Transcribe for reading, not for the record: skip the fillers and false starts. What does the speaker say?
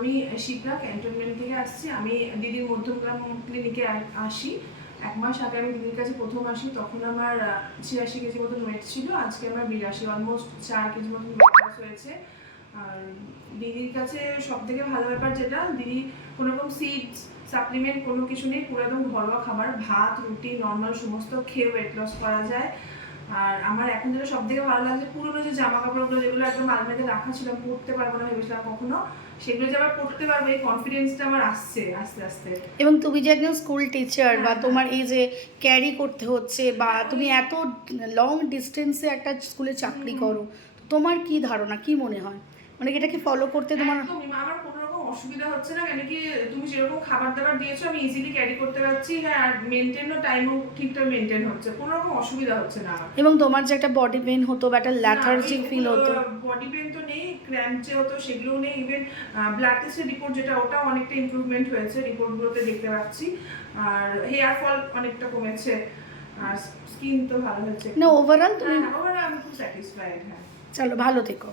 আমি শিপ্রা ক্যান্টনমেন্ট থেকে আসছি। আমি দিদির মধ্যমগ্রাম ক্লিনিকে আসি। 1 মাস আগে আমি দিদির কাছে প্রথম আসি, তখন আমার 86 কেজি মতন ওয়েট ছিল। আজকে আমার 82, অলমোস্ট 4 কেজি মতন ওয়েট লস হয়েছে। আর দিদির কাছে সব থেকে ভালো ব্যাপার যেটা, দিদি কোনো রকম সিডস সাপ্লিমেন্ট কোনো কিছু নেই, পুরো একদম ঘরোয়া খাবার, ভাত রুটি নর্মাল সমস্ত খেয়ে ওয়েট লস করা যায়। আর আমার এখন যেটা সব থেকে ভালো লাগছে, পুরোনো যে জামা কাপড়গুলো যেগুলো একদম আলমারিতে রাখা ছিল, আমি পরতে পারবো না ভেবেছিলাম কখনো, সেগুলো যে আবার পড়তে পারবো, এই কনফিডেন্সটা আমার আসছে আস্তে আস্তে। এবং তুমি যে একজন স্কুল টিচার বা তোমার এই যে ক্যারি করতে হচ্ছে বা তুমি এত লং ডিস্টেন্সে একটা স্কুলে চাকরি করো, তো তোমার কি ধারণা, কি মনে হয়, মানে এটাকে ফলো করতে তোমার? একদমই আমার কোনো রকম অসুবিধা হচ্ছে না, কেন কি তুমি যেরকম খাবার দাবার দিয়েছো আমি ইজিলি ক্যারি করতে পারছি। হ্যাঁ, আর মেনটেনও টাইমও ঠিকঠাক মেনটেন হচ্ছে, কোনো রকম অসুবিধা হচ্ছে না। এবং তোমার যে একটা বডি পেন হতো বা একটা ল্যাথার্জিক ফিল হতো? বডি পেন তো নেই, ক্র্যাম্প যে হতো সেগুলোও নেই। ইভেন ব্লাড টেস্টের রিপোর্ট যেটা, ওটাও অনেকটা ইমপ্রুভমেন্ট হয়েছে, রিপোর্টগুলোতে দেখতে পাচ্ছি। আর হেয়ার ফল অনেকটা কমেছে, আর স্কিন তো ভালো হয়েছে। না, ওভারঅল তুমি? ওভারঅল আমি খুব স্যাটিসফাইড। হ্যাঁ, চলো, ভালো থেকো।